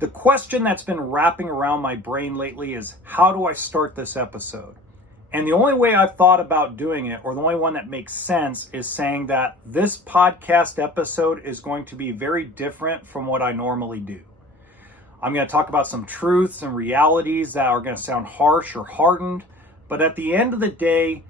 The question that's been wrapping around my brain lately is, how do I start this episode? And the only way I've thought about doing it, or the only one that makes sense, is saying that this podcast episode is going to be very different from what I normally do. I'm going to talk about some truths and realities that are going to sound harsh or hardened, but at the end of the day,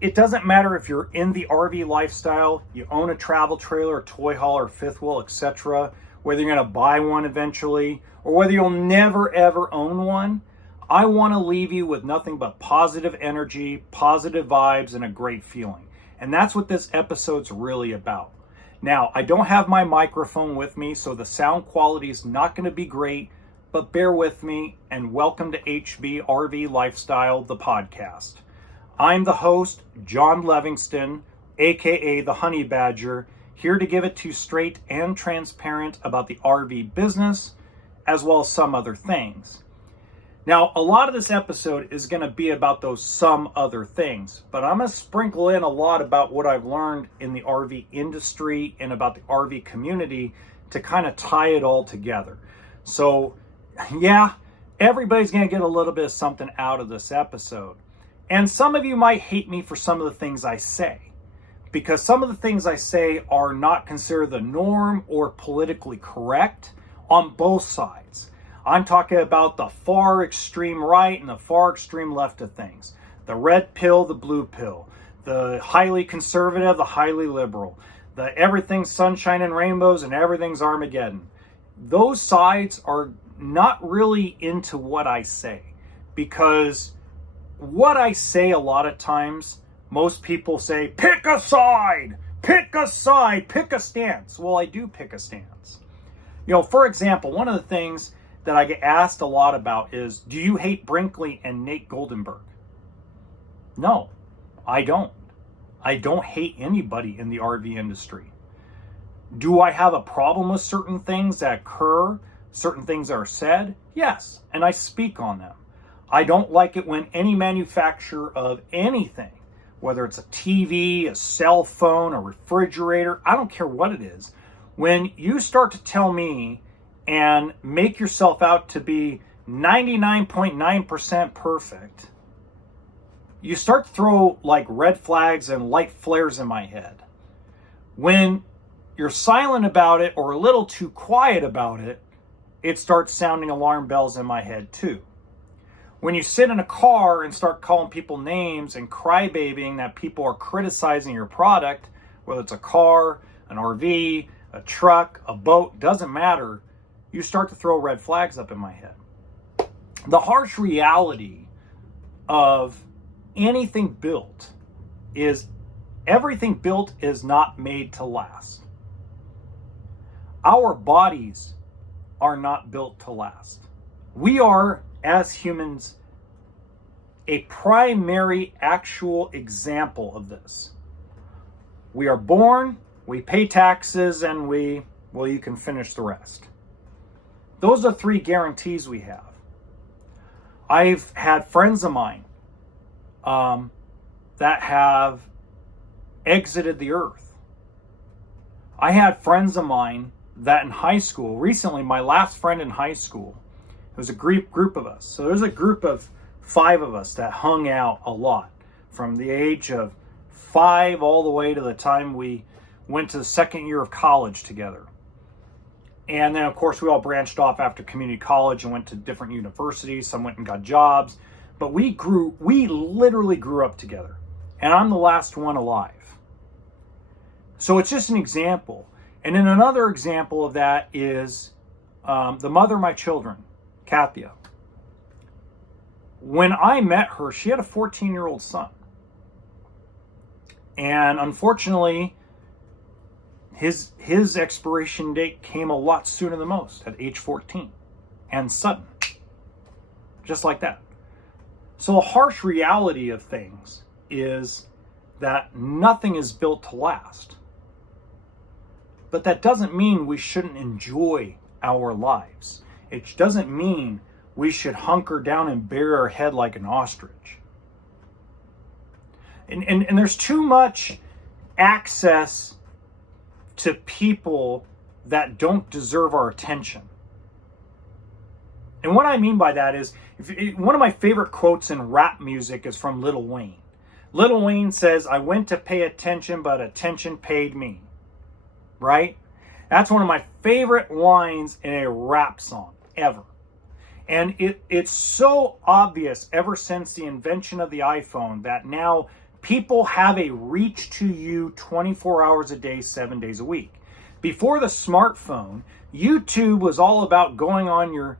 it doesn't matter if you're in the RV lifestyle, you own a travel trailer, a toy hauler, fifth wheel, etc., whether you're going to buy one eventually, or whether you'll never ever own one. I want to leave you with nothing but positive energy, positive vibes, and a great feeling. And that's what this episode's really about. Now, I don't have my microphone with me, so the sound quality is not going to be great, but bear with me, and welcome to HB RV Lifestyle, the podcast. I'm the host, John Levingston, aka the Honey Badger, here to give it to you straight and transparent about the RV business, as well as some other things. Now, a lot of this episode is going to be about those some other things, but I'm going to sprinkle in a lot about what I've learned in the RV industry and about the RV community to kind of tie it all together. So, yeah, everybody's going to get a little bit of something out of this episode. And some of you might hate me for some of the things I say, because some of the things I say are not considered the norm or politically correct on both sides. I'm talking about the far extreme right and the far extreme left of things. The red pill, the blue pill. The highly conservative, the highly liberal. The everything's sunshine and rainbows and everything's Armageddon. Those sides are not really into what I say. Because what I say a lot of times, most people say, pick a side, pick a side, pick a stance. Well, I do pick a stance. You know, for example, one of the things that I get asked a lot about is, do you hate Brinkley and Nate Goldenberg? No, I don't. I don't hate anybody in the RV industry. Do I have a problem with certain things that occur, certain things that are said? Yes, and I speak on them. I don't like it when any manufacturer of anything, whether it's a TV, a cell phone, a refrigerator, I don't care what it is, when you start to tell me and make yourself out to be 99.9% perfect, you start to throw like red flags and light flares in my head. When you're silent about it or a little too quiet about it, it starts sounding alarm bells in my head too. When you sit in a car and start calling people names and crybabying that people are criticizing your product, whether it's a car, an RV, a truck, a boat, doesn't matter, you start to throw red flags up in my head. The harsh reality of anything built is everything built is not made to last. Our bodies are not built to last. We are, as humans, a primary actual example of this. We are born, we pay taxes, and you can finish the rest. Those are three guarantees we have. I've had friends of mine that have exited the earth. I had friends of mine that in high school, recently my last friend in high school, it was a group of us. So there's a group of 5 of us that hung out a lot from the age of 5 all the way to the time we went to the second year of college together. And then, of course, we all branched off after community college and went to different universities. Some went and got jobs. But we literally grew up together. And I'm the last one alive. So it's just an example. And then another example of that is the mother of my children, Kathia. When I met her, she had a 14-year-old son. And unfortunately, his expiration date came a lot sooner than most, at age 14, and sudden, just like that. So a harsh reality of things is that nothing is built to last. But that doesn't mean we shouldn't enjoy our lives. It doesn't mean we should hunker down and bury our head like an ostrich. And there's too much access to people that don't deserve our attention. And what I mean by that is, one of my favorite quotes in rap music is from Lil Wayne. Lil Wayne says, "I went to pay attention, but attention paid me." Right? That's one of my favorite lines in a rap song ever. And it's so obvious ever since the invention of the iPhone that now people have a reach to you 24 hours a day, 7 days a week. Before the smartphone, YouTube was all about going on your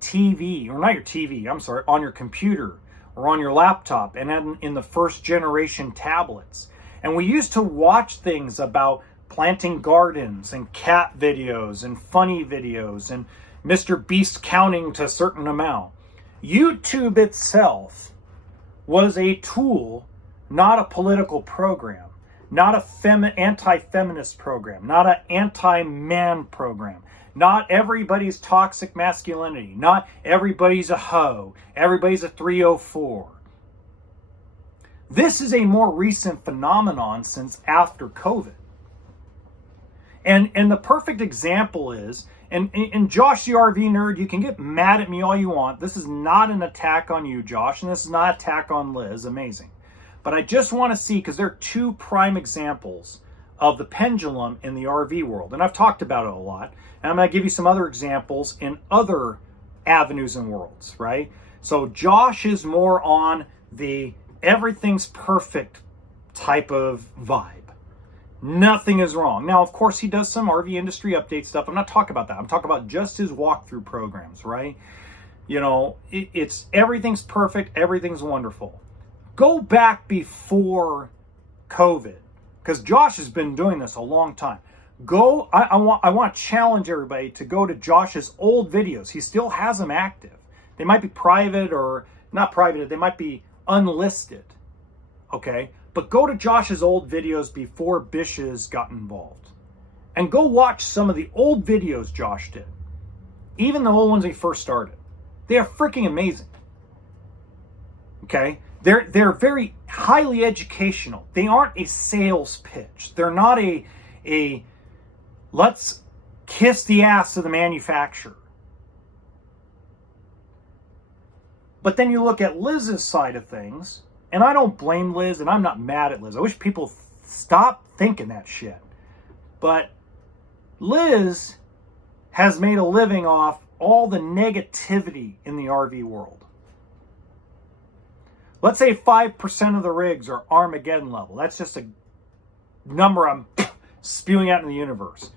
TV, or not your TV, I'm sorry, on your computer or on your laptop, and in the first generation tablets. And we used to watch things about planting gardens and cat videos and funny videos and Mr. Beast counting to a certain amount. YouTube itself was a tool, not a political program, not a anti-feminist program, not an anti-man program, not everybody's toxic masculinity, not everybody's a hoe, everybody's a 304. This is a more recent phenomenon since after COVID. And the perfect example is, and Josh the RV nerd, you can get mad at me all you want. This is not an attack on you, Josh, and this is not an attack on Liz. Amazing. But I just want to see, because there are two prime examples of the pendulum in the RV world. And I've talked about it a lot. And I'm going to give you some other examples in other avenues and worlds, right? So Josh is more on the everything's perfect type of vibe. Nothing is wrong. Now, of course, he does some RV industry update stuff. I'm not talking about that. I'm talking about just his walkthrough programs, right? You know, it's everything's perfect. Everything's wonderful. Go back before COVID, because Josh has been doing this a long time. I want to challenge everybody to go to Josh's old videos. He still has them active. They might be private or not private. They might be unlisted. Okay? But go to Josh's old videos before Bishes got involved. And go watch some of the old videos Josh did. Even the old ones he first started. They are freaking amazing. Okay? They're very highly educational. They aren't a sales pitch. They're not a let's kiss the ass of the manufacturer. But then you look at Liz's side of things, and I don't blame Liz, and I'm not mad at Liz. I wish people stop thinking that shit. But Liz has made a living off all the negativity in the RV world. Let's say 5% of the rigs are Armageddon level. That's just a number I'm spewing out in the universe.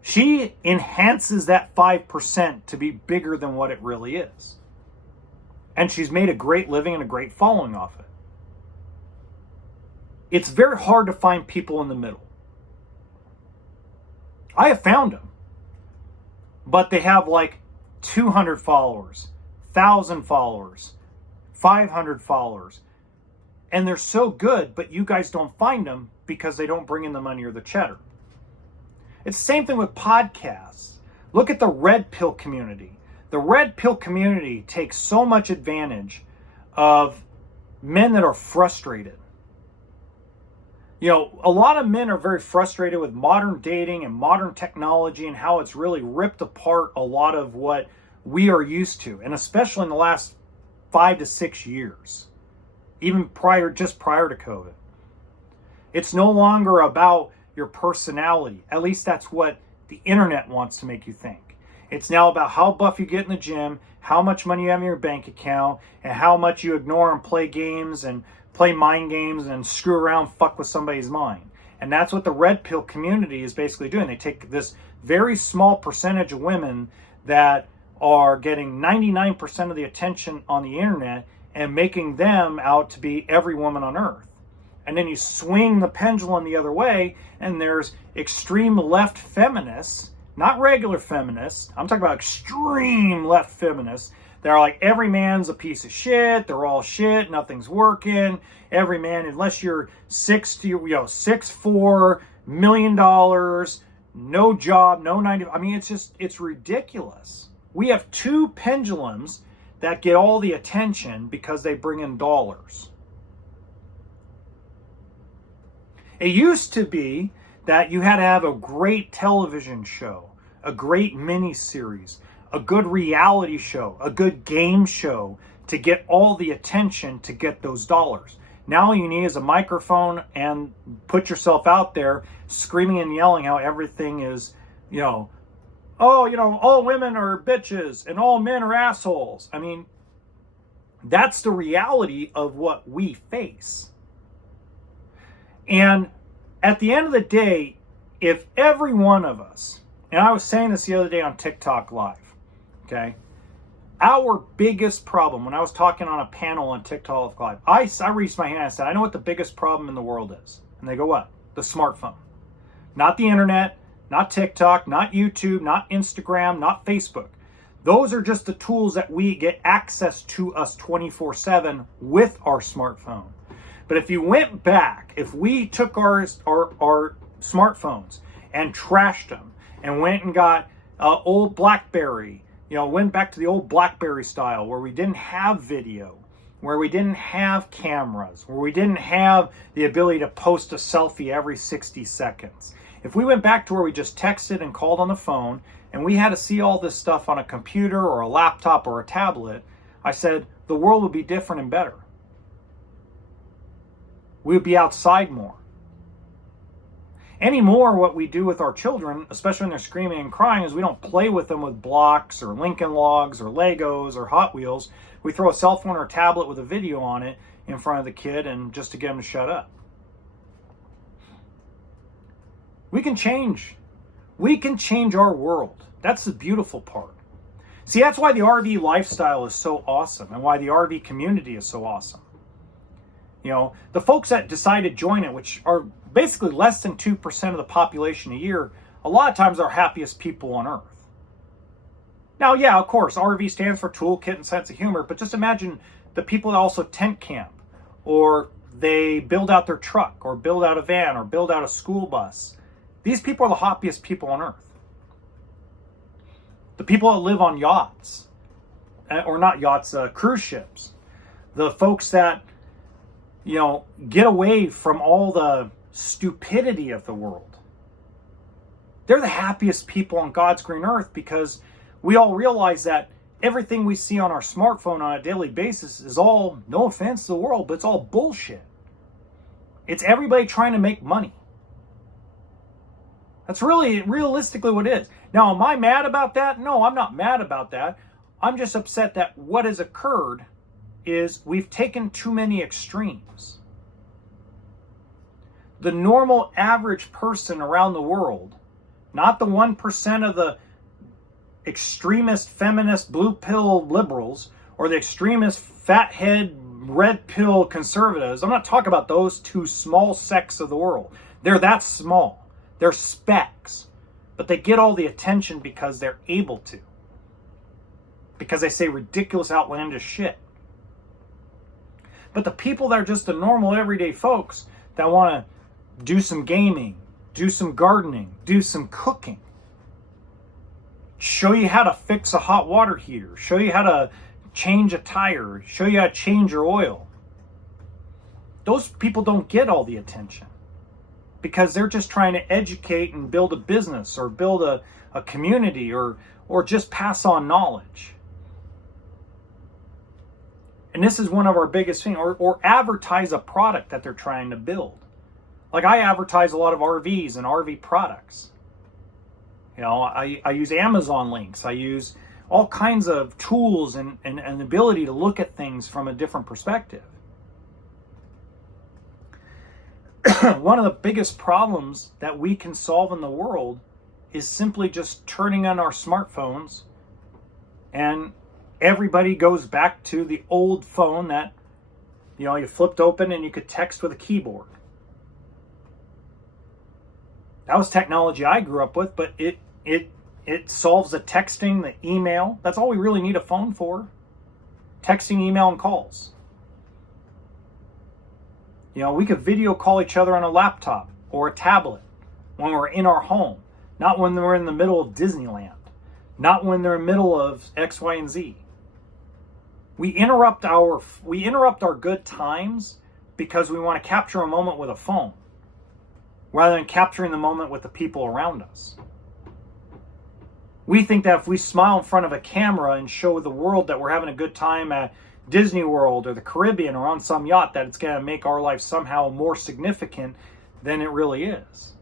She enhances that 5% to be bigger than what it really is. And she's made a great living and a great following off it. It's very hard to find people in the middle. I have found them. But they have like 200 followers, 1,000 followers, 500 followers. And they're so good, but you guys don't find them because they don't bring in the money or the cheddar. It's the same thing with podcasts. Look at the red pill community. The red pill community takes so much advantage of men that are frustrated. You know, a lot of men are very frustrated with modern dating and modern technology and how it's really ripped apart a lot of what we are used to, and especially in the last 5 to 6 years, even just prior to COVID. It's no longer about your personality. At least that's what the internet wants to make you think. It's now about how buff you get in the gym, how much money you have in your bank account, and how much you ignore and play games and play mind games and screw around, fuck with somebody's mind. And that's what the red pill community is basically doing. They take this very small percentage of women that are getting 99% of the attention on the internet and making them out to be every woman on earth. And then you swing the pendulum the other way, and there's extreme left feminists, not regular feminists. I'm talking about extreme left feminists. They're like, every man's a piece of shit. They're all shit. Nothing's working. Every man, unless you're 6'4", $1 million, no job, no 90. I mean, it's ridiculous. We have two pendulums that get all the attention because they bring in dollars. It used to be that you had to have a great television show, a great miniseries, a good reality show, a good game show to get all the attention to get those dollars. Now all you need is a microphone and put yourself out there screaming and yelling how everything is, all women are bitches and all men are assholes. I mean, that's the reality of what we face. And at the end of the day, if every one of us, and I was saying this the other day on TikTok Live, okay? Our biggest problem, when I was talking on a panel on TikTok Live, I raised my hand and said, I know what the biggest problem in the world is. And they go, what? The smartphone. Not the internet, not TikTok, not YouTube, not Instagram, not Facebook. Those are just the tools that we get access to us 24/7 with our smartphone. But if you went back, if we took our smartphones and trashed them and went and got old BlackBerry, went back to the old BlackBerry style where we didn't have video, where we didn't have cameras, where we didn't have the ability to post a selfie every 60 seconds. If we went back to where we just texted and called on the phone and we had to see all this stuff on a computer or a laptop or a tablet, I said the world would be different and better. We would be outside more. Anymore, what we do with our children, especially when they're screaming and crying, is we don't play with them with blocks or Lincoln Logs or Legos or Hot Wheels. We throw a cell phone or a tablet with a video on it in front of the kid and just to get them to shut up. We can change. We can change our world. That's the beautiful part. See, that's why the RV lifestyle is so awesome and why the RV community is so awesome. The folks that decide to join it, which are basically less than 2% of the population a year, a lot of times are happiest people on earth. Now, yeah, of course, RV stands for toolkit and sense of humor, but just imagine the people that also tent camp, or they build out their truck, or build out a van, or build out a school bus. These people are the happiest people on earth. The people that live on yachts, or not yachts, cruise ships. The folks that, get away from all the stupidity of the world. They're the happiest people on God's green earth because we all realize that everything we see on our smartphone on a daily basis is all, no offense to the world, but it's all bullshit. It's everybody trying to make money. That's really realistically what it is. Now, am I mad about that? No, I'm not mad about that. I'm just upset that what has occurred is we've taken too many extremes. The normal average person around the world, not the 1% of the extremist feminist blue pill liberals or the extremist fathead red pill conservatives. I'm not talking about those two small sects of the world. They're that small. They're specks. But they get all the attention because they're able to. Because they say ridiculous, outlandish shit. But the people that are just the normal everyday folks that want to do some gaming, do some gardening, do some cooking, show you how to fix a hot water heater, show you how to change a tire, show you how to change your oil. Those people don't get all the attention because they're just trying to educate and build a business or build a community or just pass on knowledge. And this is one of our biggest things, or advertise a product that they're trying to build. Like I advertise a lot of RVs and RV products. I use Amazon links. I use all kinds of tools and an ability to look at things from a different perspective. One of the biggest problems that we can solve in the world is simply just turning on our smartphones and everybody goes back to the old phone that, you flipped open and you could text with a keyboard. That was technology I grew up with, but it solves the texting, the email. That's all we really need a phone for. Texting, email, and calls. We could video call each other on a laptop or a tablet when we're in our home, not when we're in the middle of Disneyland, not when they're in the middle of X, Y, and Z. We interrupt our good times because we want to capture a moment with a phone rather than capturing the moment with the people around us. We think that if we smile in front of a camera and show the world that we're having a good time at Disney World or the Caribbean or on some yacht, that it's going to make our life somehow more significant than it really is.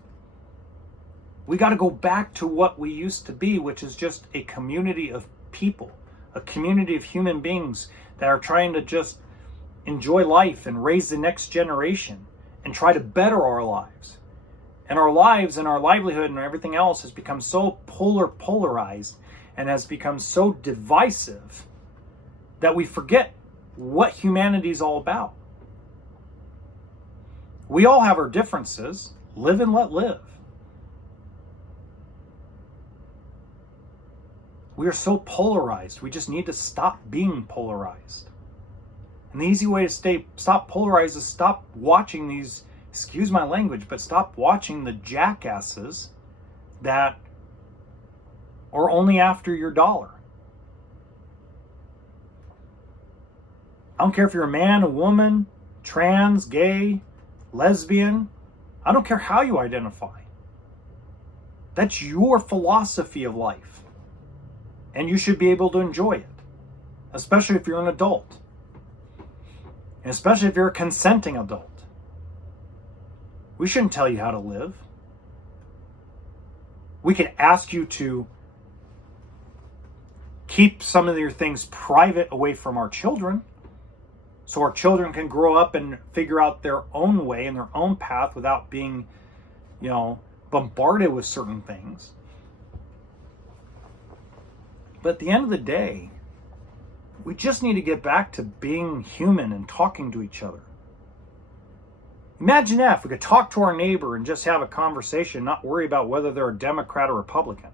We got to go back to what we used to be, which is just a community of people, a community of human beings that are trying to just enjoy life and raise the next generation and try to better our lives. And our lives and our livelihood and everything else has become so polarized and has become so divisive that we forget what humanity is all about. We all have our differences. Live and let live. We are so polarized. We just need to stop being polarized. And the easy way to stop polarized is stop watching these, excuse my language, but stop watching the jackasses that are only after your dollar. I don't care if you're a man, a woman, trans, gay, lesbian. I don't care how you identify. That's your philosophy of life. And you should be able to enjoy it. Especially if you're an adult. And especially if you're a consenting adult. We shouldn't tell you how to live. We can ask you to keep some of your things private away from our children, so our children can grow up and figure out their own way and their own path without being, bombarded with certain things. But at the end of the day, we just need to get back to being human and talking to each other. Imagine that if we could talk to our neighbor and just have a conversation, not worry about whether they're a Democrat or Republican.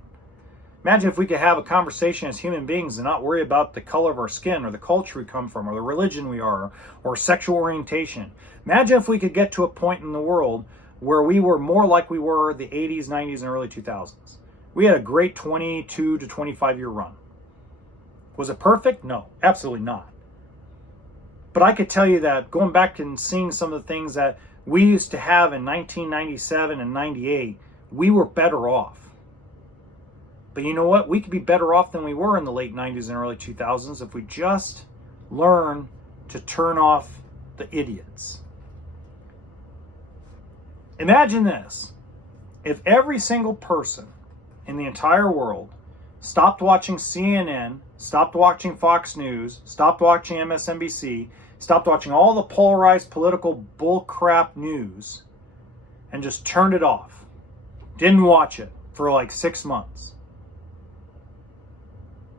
Imagine if we could have a conversation as human beings and not worry about the color of our skin or the culture we come from or the religion we are or sexual orientation. Imagine if we could get to a point in the world where we were more like we were the 80s, 90s, and early 2000s. We had a great 22 to 25 year run. Was it perfect? No, absolutely not. But I could tell you that going back and seeing some of the things that we used to have in 1997 and 98, we were better off. But you know what? We could be better off than we were in the late 90s and early 2000s if we just learn to turn off the idiots. Imagine this. If every single person in the entire world stopped watching CNN, stopped watching Fox News, stopped watching MSNBC, stopped watching all the polarized political bullcrap news, and just turned it off, didn't watch it for like 6 months,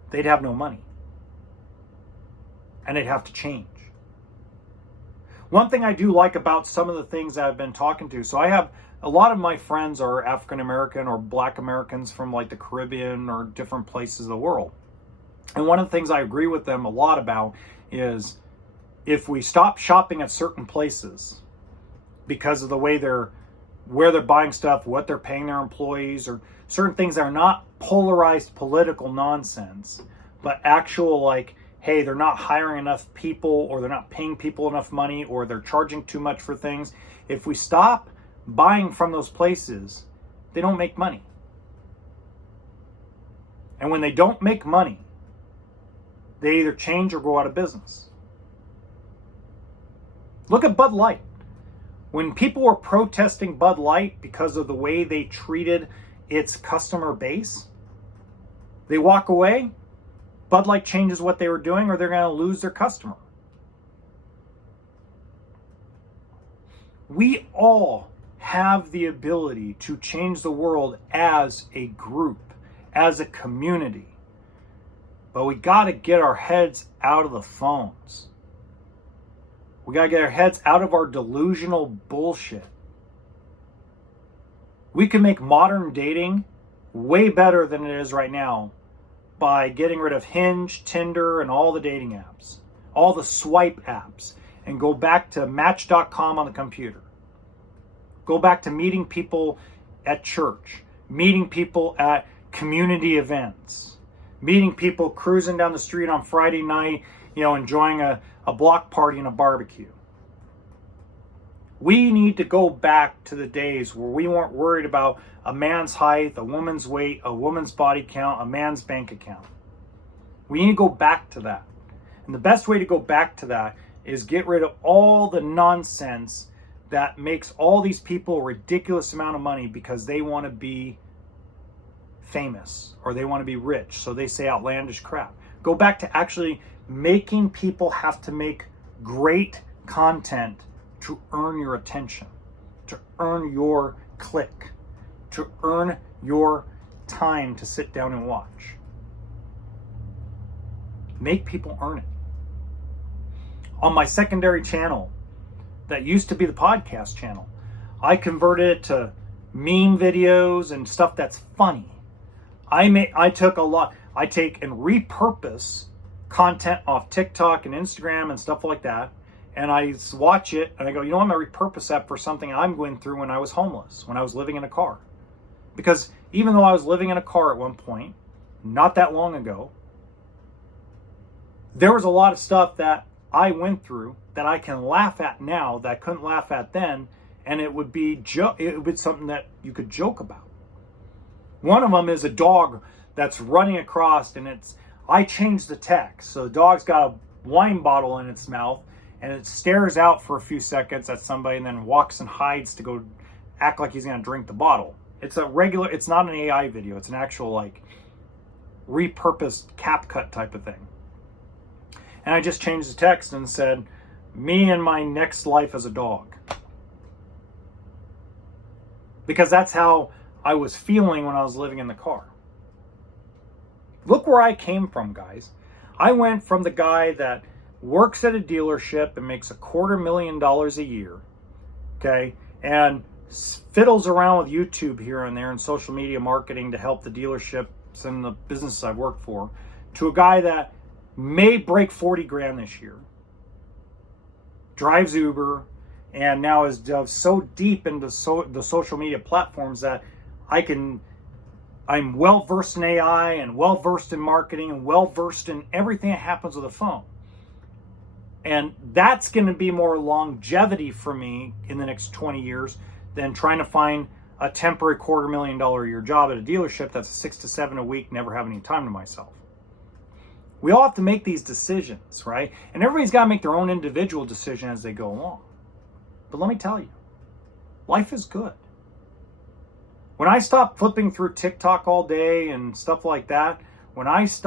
they'd have no money. And they'd have to change. One thing I do like about some of the things that I've been talking to, so I have a lot of my friends are African American or Black Americans from like the Caribbean or different places of the world. And one of the things I agree with them a lot about is if we stop shopping at certain places because of the way where they're buying stuff, what they're paying their employees, or certain things that are not polarized political nonsense, but actual like, hey, they're not hiring enough people, or they're not paying people enough money, or they're charging too much for things. If we stop buying from those places, they don't make money. And when they don't make money, they either change or go out of business. Look at Bud Light. When people were protesting Bud Light because of the way they treated its customer base, they walk away, Bud Light changes what they were doing, or they're going to lose their customer. We all have the ability to change the world as a group, as a community. But we got to get our heads out of the phones. We got to get our heads out of our delusional bullshit. We can make modern dating way better than it is right now by getting rid of Hinge, Tinder, and all the dating apps, all the swipe apps, and go back to Match.com on the computer. Go back to meeting people at church, meeting people at community events, meeting people cruising down the street on Friday night, enjoying a block party and a barbecue. We need to go back to the days where we weren't worried about a man's height, a woman's weight, a woman's body count, a man's bank account. We need to go back to that. And the best way to go back to that is get rid of all the nonsense that makes all these people a ridiculous amount of money because they want to be famous or they want to be rich. So they say outlandish crap. Go back to actually making people have to make great content to earn your attention, to earn your click, to earn your time to sit down and watch. Make people earn it. On my secondary channel, that used to be the podcast channel, I converted it to meme videos and stuff that's funny. I take and repurpose content off TikTok and Instagram and stuff like that, and I watch it and I go, you know, I'm gonna repurpose that for something I'm going through when I was homeless, when I was living in a car. Because even though I was living in a car at one point, not that long ago, there was a lot of stuff that I went through that I can laugh at now that I couldn't laugh at then, and it would be something that you could joke about. One of them is a dog that's running across, and I changed the text. So the dog's got a wine bottle in its mouth, and it stares out for a few seconds at somebody and then walks and hides to go act like he's gonna drink the bottle. It's not an AI video, it's an actual like repurposed CapCut type of thing. And I just changed the text and said, me and my next life as a dog. Because that's how I was feeling when I was living in the car. Look where I came from, guys. I went from the guy that works at a dealership and makes $250,000 a year, okay, and fiddles around with YouTube here and there and social media marketing to help the dealerships and the businesses I've worked for, to a guy that may break 40 grand this year, drives Uber, and now is so deep into the social media platforms that I'm well versed in AI and well versed in marketing and well versed in everything that happens with a phone. And that's going to be more longevity for me in the next 20 years than trying to find a temporary $250,000 a year job at a dealership that's 6 to 7 a week, never have any time to myself. We all have to make these decisions, right? And everybody's got to make their own individual decision as they go along. But let me tell you, life is good. When I stopped flipping through TikTok all day and stuff like that, this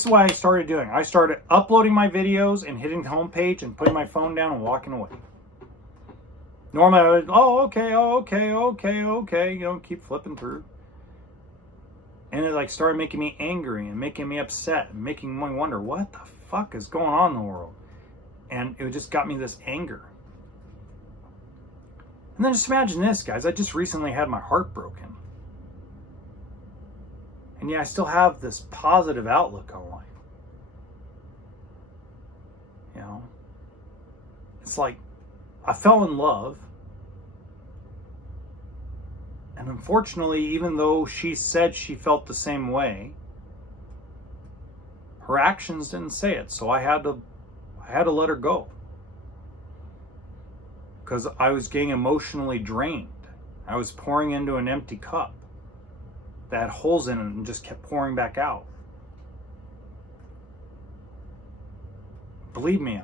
is what I started doing. I started uploading my videos and hitting the home page and putting my phone down and walking away. Normally I would, okay, keep flipping through. And it started making me angry and making me upset and making me wonder what the fuck is going on in the world. And it just got me this anger. And then just imagine this, guys. I just recently had my heart broken. And yet I still have this positive outlook on life. It's like I fell in love. And unfortunately, even though she said she felt the same way, her actions didn't say it. So I had to let her go. Because I was getting emotionally drained. I was pouring into an empty cup that had holes in it and just kept pouring back out. Believe me,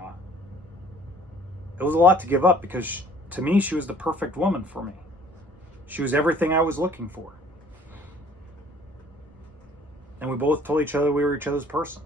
it was a lot to give up because to me, she was the perfect woman for me. She was everything I was looking for. And we both told each other we were each other's person.